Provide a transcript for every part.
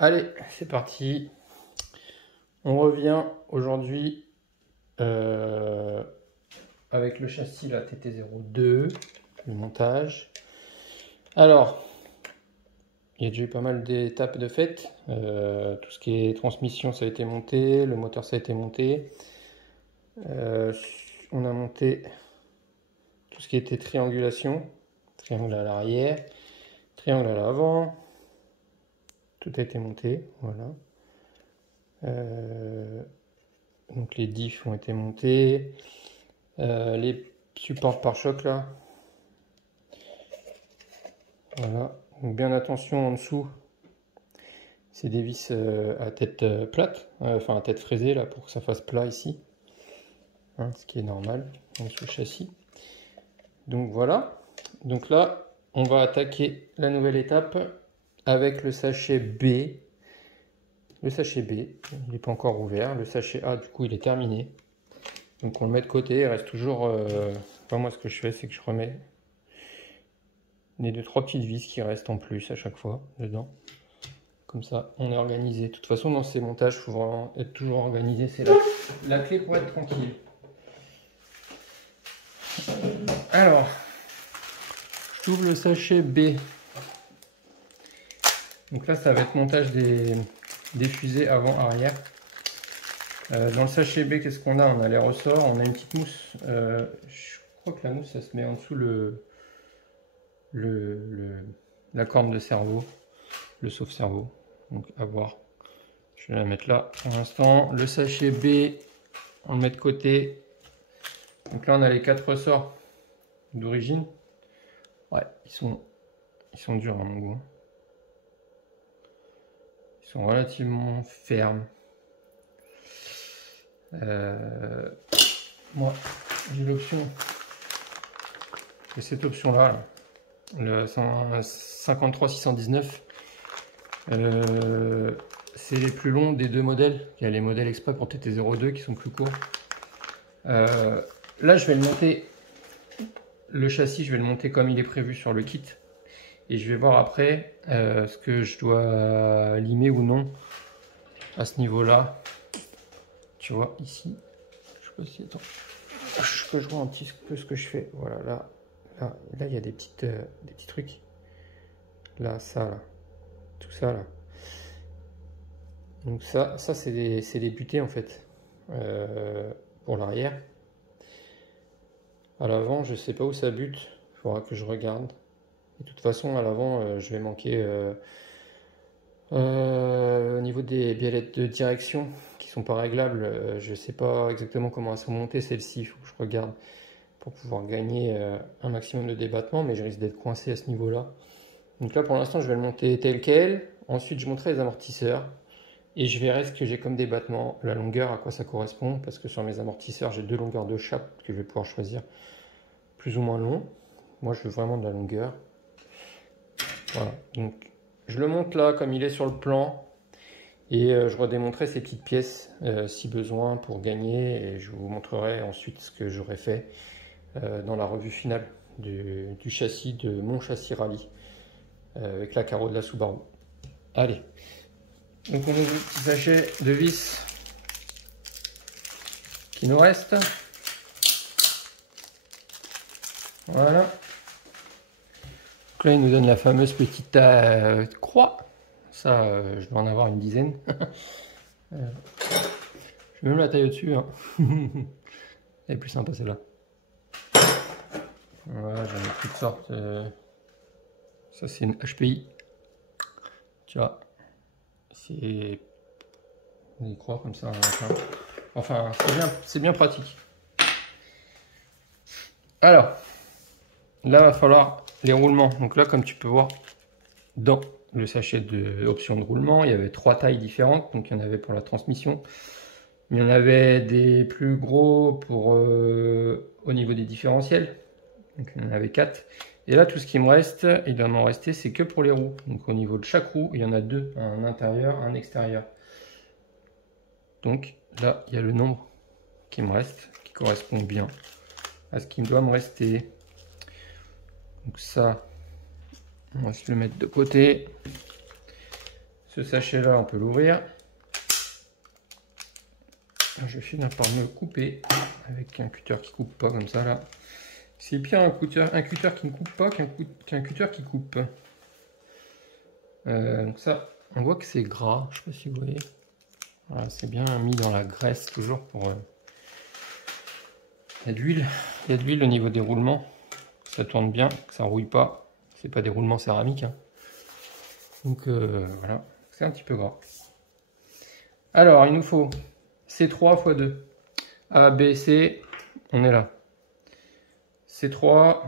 Allez, c'est parti. On revient aujourd'hui avec le châssis la TT02, le montage. Alors, il y a déjà eu pas mal d'étapes de fait. Tout ce qui est transmission, ça a été monté, le moteur, ça a été monté. On a monté tout ce qui était triangulation, triangle à l'arrière, triangle à l'avant. Tout a été monté, voilà. Donc les diffs ont été montés, les supports pare-choc là, voilà. Donc bien attention en dessous, c'est des vis à tête plate, enfin à tête fraisée là pour que ça fasse plat ici, hein, ce qui est normal dans ce châssis. Donc voilà, donc là on va attaquer la nouvelle étape avec le sachet B. Le sachet B, il n'est pas encore ouvert. Le sachet A, du coup, il est terminé. Donc on le met de côté. Il reste toujours... Enfin, moi, ce que je fais, c'est que je remets les 2-3 petites vis qui restent en plus à chaque fois dedans. Comme ça, on est organisé. De toute façon, dans ces montages, il faut vraiment être toujours organisé. C'est la clé pour être tranquille. Alors, j'ouvre le sachet B. Donc là, ça va être montage des fusées avant-arrière. Dans le sachet B, qu'est-ce qu'on a? On a les ressorts, on a une petite mousse. Je crois que la mousse, ça se met en dessous la corne de cerveau, le sauve-cerveau. Donc à voir. Je vais la mettre là pour l'instant. Le sachet B, on le met de côté. Donc là, on a les 4 ressorts d'origine. Ouais, ils sont durs à mon goût. Ils sont relativement fermes. Moi, j'ai l'option, et cette option-là, le 53-619, c'est les plus longs des deux modèles. Il y a les modèles exprès pour TT02 qui sont plus courts. Là, je vais le monter, le châssis, je vais le monter comme il est prévu sur le kit. Et je vais voir après ce que je dois limer ou non à ce niveau-là. Tu vois, ici, je sais pas si, attends, je peux jouer un petit peu ce que je fais. Voilà, là, il y a des petits trucs. Là, ça, là, tout ça, là. Donc ça c'est des butées en fait, pour l'arrière. À l'avant, je sais pas où ça bute, il faudra que je regarde. Et de toute façon, à l'avant, je vais manquer au niveau des biellettes de direction qui sont pas réglables. Je sais pas exactement comment elles sont montées celles-ci, il faut que je regarde pour pouvoir gagner un maximum de débattement, mais je risque d'être coincé à ce niveau-là. Donc là, pour l'instant, je vais le monter tel quel. Ensuite, je monterai les amortisseurs. Et je verrai ce que j'ai comme débattement, la longueur, à quoi ça correspond. Parce que sur mes amortisseurs, j'ai 2 longueurs de chape que je vais pouvoir choisir plus ou moins long. Moi, je veux vraiment de la longueur. Voilà. Donc, je le monte là, comme il est sur le plan. Et je redémonterai ces petites pièces, si besoin, pour gagner. Et je vous montrerai ensuite ce que j'aurai fait dans la revue finale du châssis, de mon châssis rallye. Avec la carreau de la Subaru. Allez, donc on ouvre le petit sachet de vis qui nous reste. Voilà. Donc là, il nous donne la fameuse petite croix. Ça, je dois en avoir une dizaine. Je mets même la taille au-dessus. Hein. Elle est plus sympa celle-là. Voilà, j'en ai toutes sortes. Ça, c'est une HPI. Tu vois, c'est des croix comme ça. Enfin, c'est bien pratique. Alors, là, va falloir les roulements. Donc là, comme tu peux voir, dans le sachet de options de roulement, il y avait 3 tailles différentes. Donc, il y en avait pour la transmission. Il y en avait des plus gros pour au niveau des différentiels. Donc, il y en avait 4. Et là, tout ce qui me reste, il doit m'en rester, c'est que pour les roues. Donc, au niveau de chaque roue, il y en a 2, un intérieur, un extérieur. Donc, là, il y a le nombre qui me reste, qui correspond bien à ce qui doit me rester. Donc ça, on va se le mettre de côté. Ce sachet-là, on peut l'ouvrir. Je vais finir par me couper avec un cutter qui coupe pas comme ça là. C'est pire un cutter qui ne coupe pas qu'un cutter qui coupe. Donc ça, on voit que c'est gras. Je sais pas si vous voyez. Voilà, c'est bien mis dans la graisse toujours pour. Il y a de l'huile. Il y a de l'huile au niveau des roulements. Ça tourne bien, que ça rouille pas. C'est pas des roulements céramiques. Hein. Donc voilà, c'est un petit peu gras. Alors, il nous faut C3 x 2. A, B, C, on est là. C3,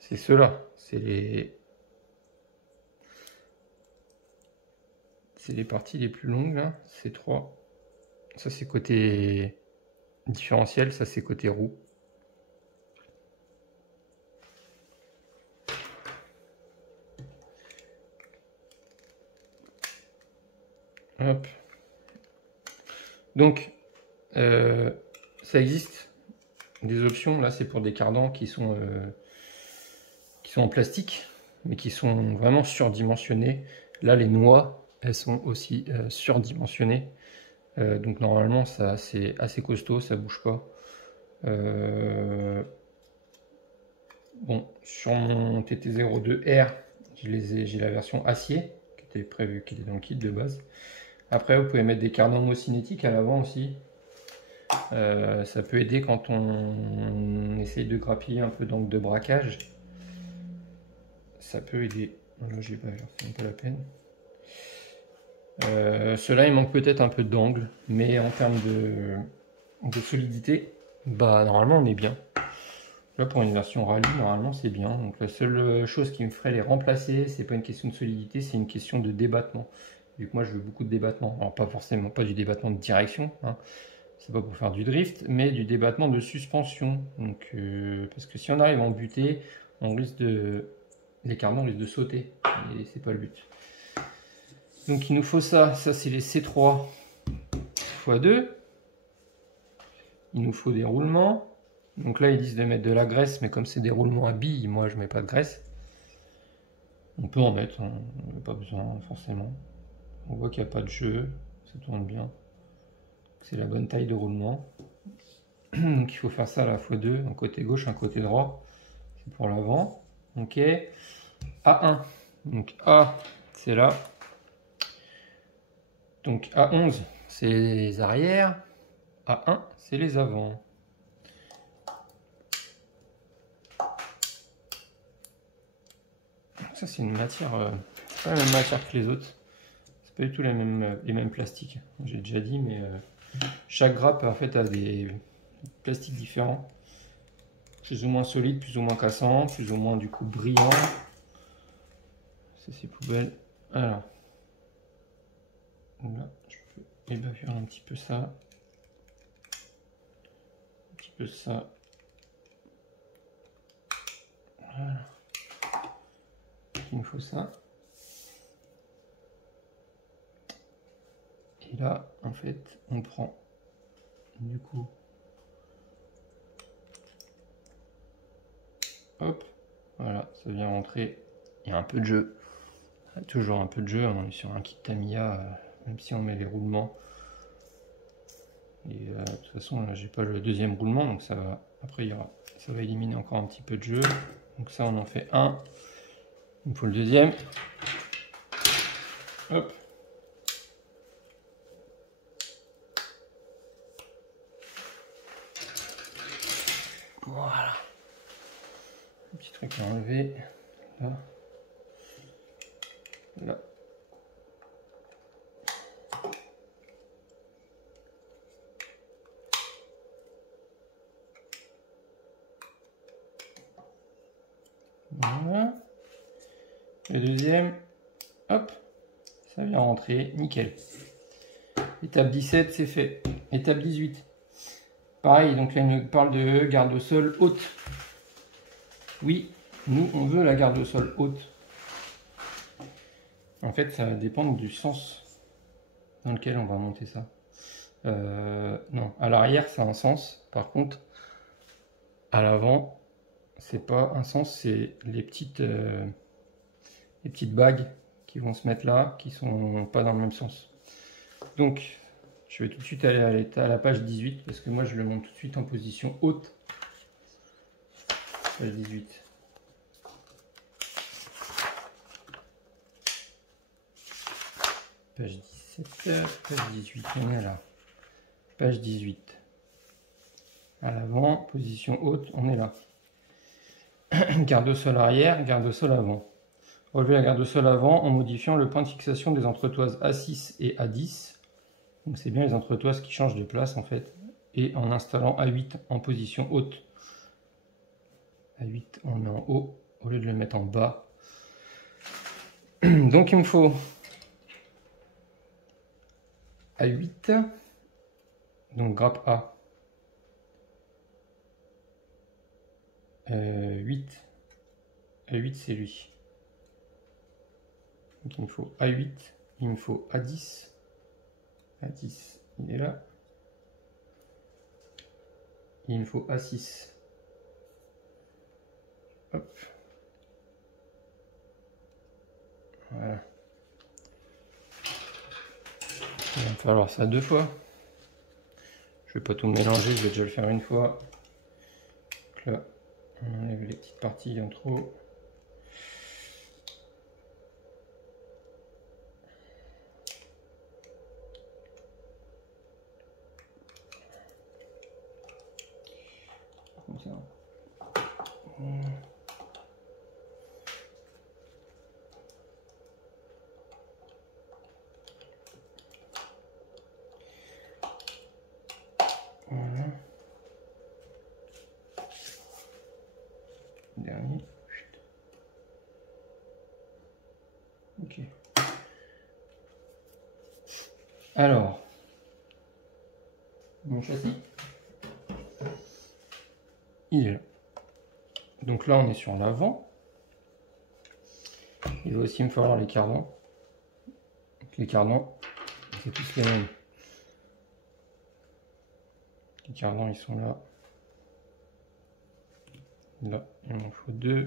c'est ceux-là. C'est les parties les plus longues, là. C3. Ça, c'est côté différentiel. Ça, c'est côté roue. Hop. Donc, ça existe des options. Là, c'est pour des cardans qui sont en plastique, mais qui sont vraiment surdimensionnés. Là, les noix, elles sont aussi surdimensionnées. Donc, normalement, ça c'est assez costaud, ça bouge pas. Bon, sur mon TT02R, j'ai la version acier qui était prévue, qui était dans le kit de base. Après, vous pouvez mettre des cardans mot-cinétiques à l'avant aussi. Ça peut aider quand on essaye de grappiller un peu d'angle de braquage. Ça peut aider. Là, j'ai pas, c'est un peu la peine. Ceux-là, il manque peut-être un peu d'angle, mais en termes de solidité, bah normalement on est bien. Là, pour une version rallye, normalement c'est bien. Donc la seule chose qui me ferait les remplacer, c'est pas une question de solidité, c'est une question de débattement. Vu que moi je veux beaucoup de débattement, alors pas forcément pas du débattement de direction, hein. C'est pas pour faire du drift, mais du débattement de suspension. Donc parce que si on arrive à en buter, on risque de les cardans risquent de sauter, et c'est pas le but. Donc il nous faut ça c'est les C3 x 2. Il nous faut des roulements. Donc là ils disent de mettre de la graisse, mais comme c'est des roulements à billes, moi je mets pas de graisse. On peut en mettre, hein. On n'a pas besoin forcément. On voit qu'il n'y a pas de jeu, ça tourne bien. C'est la bonne taille de roulement. Donc il faut faire ça à la fois deux, un côté gauche, un côté droit. C'est pour l'avant. Ok. A1. Donc A, c'est là. Donc A11, c'est les arrières. A1, c'est les avants. Ça, c'est une matière, c'est pas la même matière que les autres. C'est pas du tout les mêmes plastiques. J'ai déjà dit, mais chaque grappe en fait a des plastiques différents, plus ou moins solides, plus ou moins cassants, plus ou moins du coup brillants. Ça c'est poubelle. Alors là, je peux faire un petit peu ça, un petit peu ça. Voilà. Il me faut ça. Et là, en fait, on prend du coup, hop, voilà, ça vient rentrer. Il y a un peu de jeu, toujours un peu de jeu. On est sur un kit Tamiya, même si on met les roulements. Et de toute façon, là, j'ai pas le deuxième roulement, donc ça va. Après, ça va éliminer encore un petit peu de jeu. Donc ça, on en fait un. Il me faut le deuxième. Hop. Voilà. Un petit truc à enlever. Là. Là. Voilà. Le deuxième, hop, ça vient rentrer, nickel. Étape 17, c'est fait. Étape 18. Pareil, donc là, il nous parle de garde au sol haute. Oui, nous, on veut la garde au sol haute. En fait, ça va dépendre du sens dans lequel on va monter ça. Non, à l'arrière, ça a un sens. Par contre, à l'avant, c'est pas un sens, c'est les petites bagues qui vont se mettre là, qui sont pas dans le même sens. Donc, je vais tout de suite aller à la page 18, parce que moi je le monte tout de suite en position haute. Page 18. Page 17, page 18, on est là. Page 18. À l'avant, position haute, on est là. Garde au sol arrière, garde au sol avant. Relever la garde au sol avant en modifiant le point de fixation des entretoises A6 et A10. Donc c'est bien les entretoises qui changent de place en fait. Et en installant A8 en position haute. A8 on le met en haut au lieu de le mettre en bas. Donc il me faut A8. Donc grappe A. 8. A8 c'est lui. Donc il me faut A8, il me faut A10. A10 il est là. Il me faut A6. Hop. Voilà. Il va me falloir ça 2 fois. Je vais pas tout mélanger, je vais déjà le faire une fois. Donc là, on enlève les petites parties en trop. Comme ça. Voilà. Dernier. Ok. Alors, mon châssis, il est là. Donc là, on est sur l'avant. Il va aussi me falloir les cardans. Les cardans, c'est tous les mêmes. Les cardans, ils sont là. Là, il m'en faut 2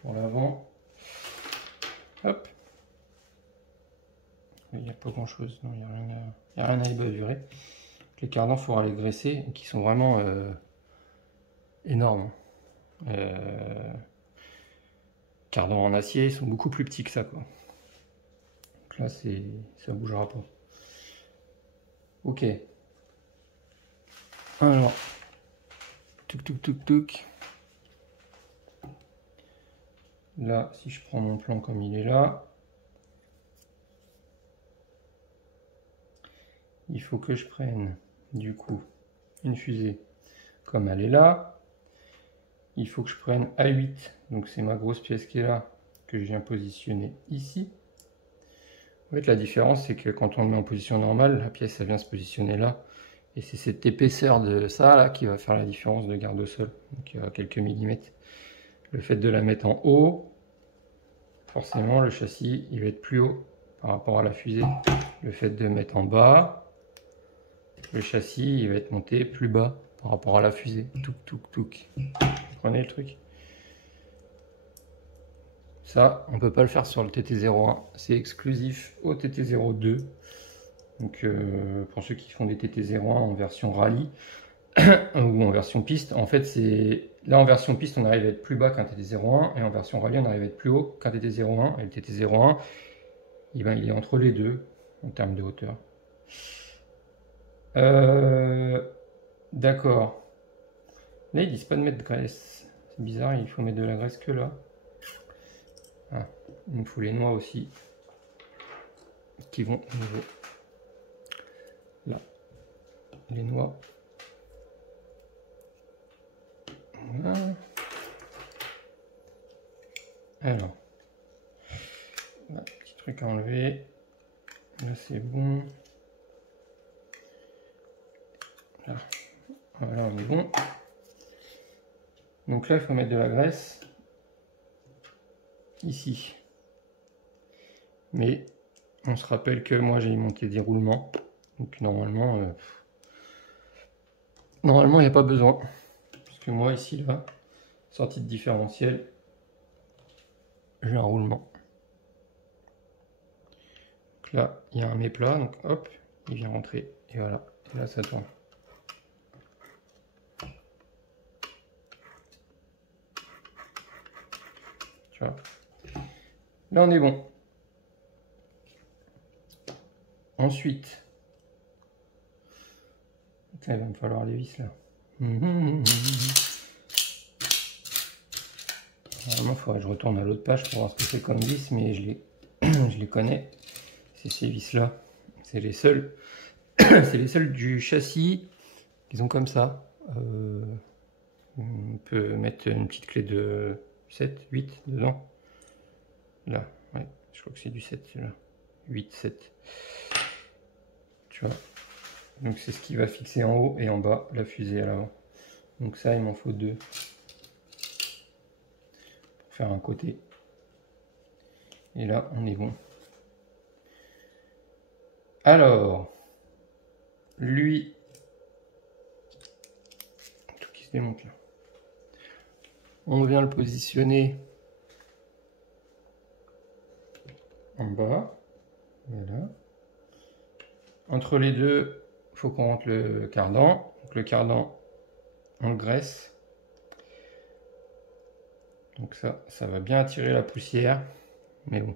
pour l'avant. Hop. Il n'y a pas grand chose, non, il n'y a rien à y bavurer. Les cardans, il faudra les graisser, qui sont vraiment énormes. Cardans en acier, ils sont beaucoup plus petits que ça, quoi. Donc là, ça bougera pas. Ok. Alors, touc. Là, si je prends mon plan comme il est là, il faut que je prenne, du coup, une fusée comme elle est là. Il faut que je prenne A8, donc c'est ma grosse pièce qui est là, que je viens positionner ici. En fait, la différence, c'est que quand on le met en position normale, la pièce, elle vient se positionner là. Et c'est cette épaisseur de ça, là, qui va faire la différence de garde au sol. Donc, il y a quelques millimètres. Le fait de la mettre en haut, forcément, le châssis, il va être plus haut par rapport à la fusée. Le fait de mettre en bas, le châssis, il va être monté plus bas par rapport à la fusée. Touc. Vous prenez le truc? Ça, on ne peut pas le faire sur le TT01. C'est exclusif au TT02. Donc, pour ceux qui font des TT01 en version rallye ou en version piste, en fait, c'est là en version piste, on arrive à être plus bas qu'un TT01 et en version rallye, on arrive à être plus haut qu'un TT01. Et le TT01, il est entre les deux en termes de hauteur. D'accord. Là, ils disent pas de mettre de graisse. C'est bizarre, il faut mettre de la graisse que là. Ah, il me faut les noix aussi qui vont au niveau là. Les noix. Voilà. Alors, là, petit truc à enlever. Là, c'est bon. Là. Voilà, on est bon. Donc là, il faut mettre de la graisse ici. Mais on se rappelle que moi, j'ai monté des roulements. Donc normalement, il n'y a pas besoin. Parce que moi, ici, là, sortie de différentiel, j'ai un roulement. Donc là, il y a un méplat, donc hop, il vient rentrer, et voilà, et là ça tourne. Tu vois. Là on est bon. Ensuite, il va me falloir les vis là. Normalement, il faudrait que je retourne à l'autre page pour voir ce que c'est comme vis, mais je les connais. C'est ces vis là. C'est les seuls. C'est les seuls du châssis. Ils ont comme ça. On peut mettre une petite clé de 7, 8 dedans. Là, ouais, je crois que c'est du 7, c'est là. 8, 7. Tu vois. Donc c'est ce qui va fixer en haut et en bas la fusée à l'avant. Donc ça, il m'en faut 2. Pour faire un côté. Et là, on est bon. Alors, lui, tout qui se démonte là. On vient le positionner en bas. Voilà. Entre les deux, il faut qu'on rentre le cardan. Donc le cardan, on le graisse. Donc ça va bien attirer la poussière. Mais bon.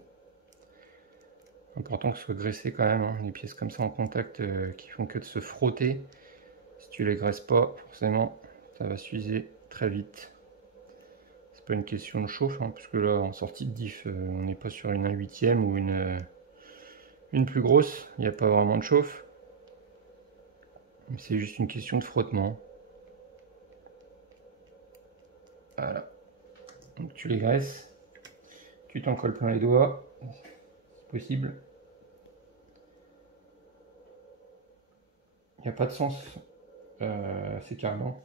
Important que ce soit graissé quand même. Hein. Les pièces comme ça en contact qui font que de se frotter. Si tu les graisses pas, forcément, ça va s'user très vite. C'est pas une question de chauffe, hein, parce que là, en sortie de diff, on n'est pas sur une 1/8e ou une plus grosse. Il n'y a pas vraiment de chauffe. C'est juste une question de frottement. Voilà. Donc tu les graisses. Tu t'en colles plein les doigts. C'est possible. Il n'y a pas de sens. C'est carrément.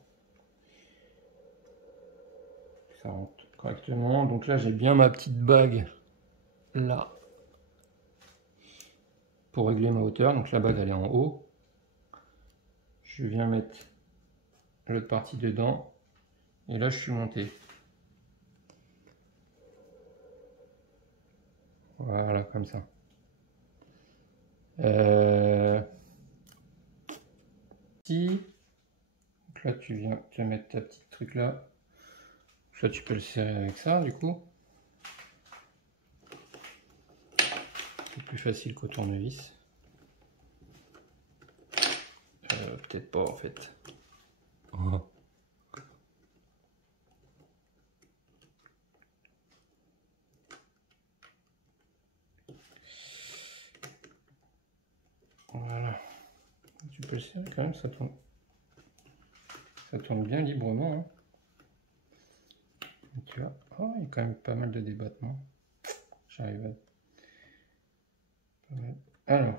Ça rentre correctement. Donc là, j'ai bien ma petite bague là pour régler ma hauteur. Donc la bague, elle est en haut. Je viens mettre l'autre partie dedans. Et là, je suis monté. Voilà, comme ça. Ici. Donc là, tu viens te mettre ta petite truc là. Là, tu peux le serrer avec ça, du coup. C'est plus facile qu'au tournevis. Peut-être pas, en fait. Oh. Voilà. Tu peux le serrer quand même, ça tourne. Ça tourne bien librement. Hein. Tu vois, oh, il y a quand même pas mal de débattements. J'arrive à... Alors.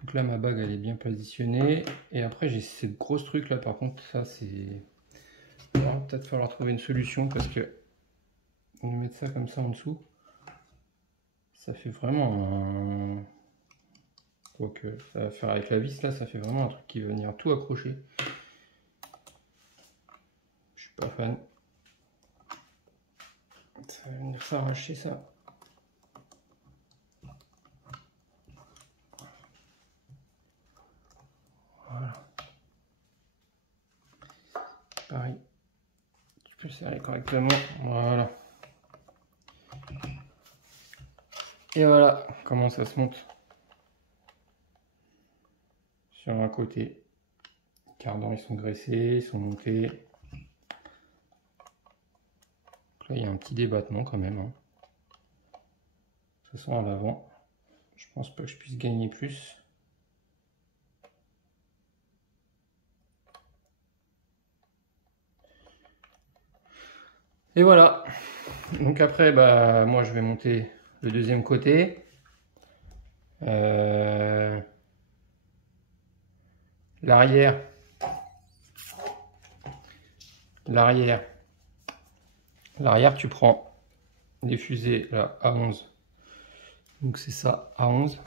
Donc là, ma bague, elle est bien positionnée. Et après, j'ai ces gros trucs là. Par contre, ça, c'est... Il va peut-être falloir trouver une solution parce que... mettre ça comme ça en dessous. Ça fait vraiment un... Quoique, ça va faire avec la vis là, ça fait vraiment un truc qui va venir tout accrocher. Je suis pas fan. Ça va venir s'arracher ça. Voilà. Pareil. Tu peux serrer correctement. Voilà. Et voilà comment ça se monte. Sur un côté. Les cardans, ils sont graissés, ils sont montés. Donc là, il y a un petit débattement quand même. Hein. De toute façon, à l'avant, je pense pas que je puisse gagner plus. Et voilà. Donc après, bah, moi, je vais monter le deuxième côté. L'arrière. L'arrière, tu prends les fusées là, à 11. Donc c'est ça, à 11.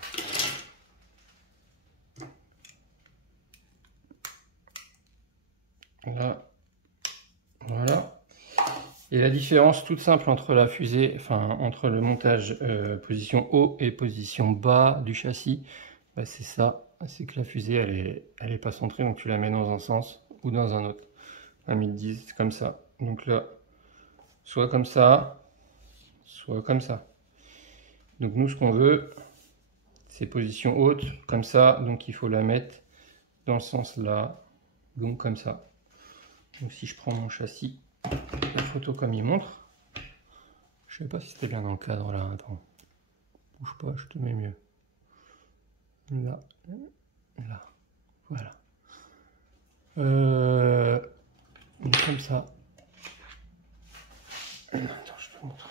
Là. Voilà. Et la différence toute simple entre la fusée, enfin entre le montage position haut et position bas du châssis, bah, c'est ça, c'est que la fusée elle est pas centrée, donc tu la mets dans un sens ou dans un autre. À 1010, c'est comme ça. Donc là, soit comme ça, soit comme ça. Donc nous ce qu'on veut, c'est position haute, comme ça, donc il faut la mettre dans le sens là, donc comme ça. Donc si je prends mon châssis, la photo comme il montre, je sais pas si c'était bien dans le cadre là, attends, bouge pas, je te mets mieux. Là, là, voilà. Comme ça. Attends, je te montre.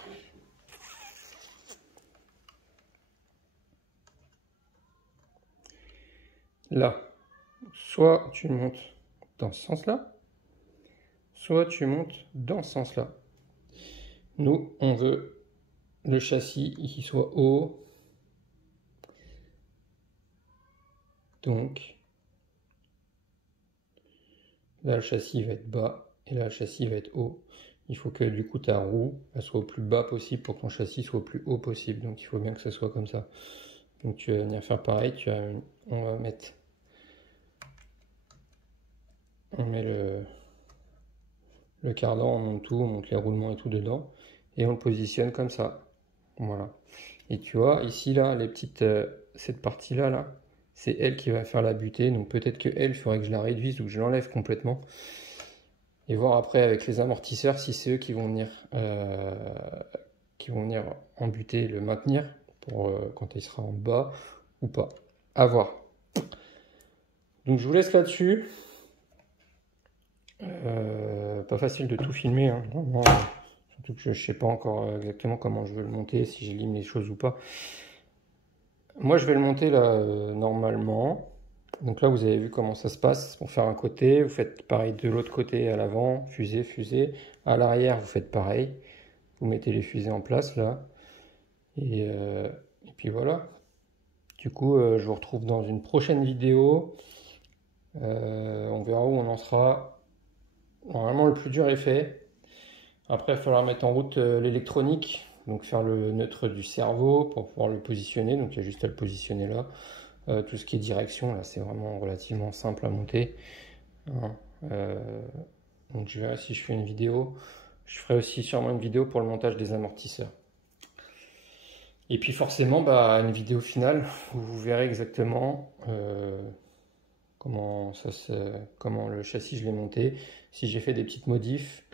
Là, soit tu montes dans ce sens-là, soit tu montes dans ce sens-là. Nous, on veut le châssis qui soit haut. Donc, là, le châssis va être bas et là, le châssis va être haut. Il faut que du coup, ta roue elle soit au plus bas possible pour que ton châssis soit au plus haut possible. Donc, il faut bien que ce soit comme ça. Donc, tu vas venir faire pareil. On va mettre... On met le cardan, on monte tout, on monte les roulements et tout dedans. Et on le positionne comme ça. Voilà. Et tu vois, ici, là, les petites... cette partie-là, là, c'est elle qui va faire la butée. Donc, peut-être que elle, il faudrait que je la réduise ou que je l'enlève complètement. Et voir après avec les amortisseurs si c'est eux qui vont venir embuter, le maintenir pour quand il sera en bas ou pas. À voir. Donc je vous laisse là-dessus. Pas facile de tout filmer, hein, vraiment. Surtout que je ne sais pas encore exactement comment je veux le monter, si j'élime les choses ou pas. Moi je vais le monter là normalement. Donc là, vous avez vu comment ça se passe. Pour faire un côté, vous faites pareil de l'autre côté à l'avant, fusée, fusée. À l'arrière, vous faites pareil. Vous mettez les fusées en place là. Et puis voilà. Du coup, je vous retrouve dans une prochaine vidéo. On verra où on en sera. Normalement, le plus dur est fait. Après, il va falloir mettre en route l'électronique. Donc faire le neutre du cerveau pour pouvoir le positionner. Donc il y a juste à le positionner là. Tout ce qui est direction, là, c'est vraiment relativement simple à monter. Hein. Donc je verrai si je fais une vidéo. Je ferai aussi sûrement une vidéo pour le montage des amortisseurs. Et puis forcément, bah, une vidéo finale où vous verrez exactement comment le châssis je l'ai monté, si j'ai fait des petites modifs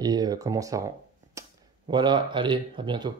et comment ça rend. Voilà, allez, à bientôt.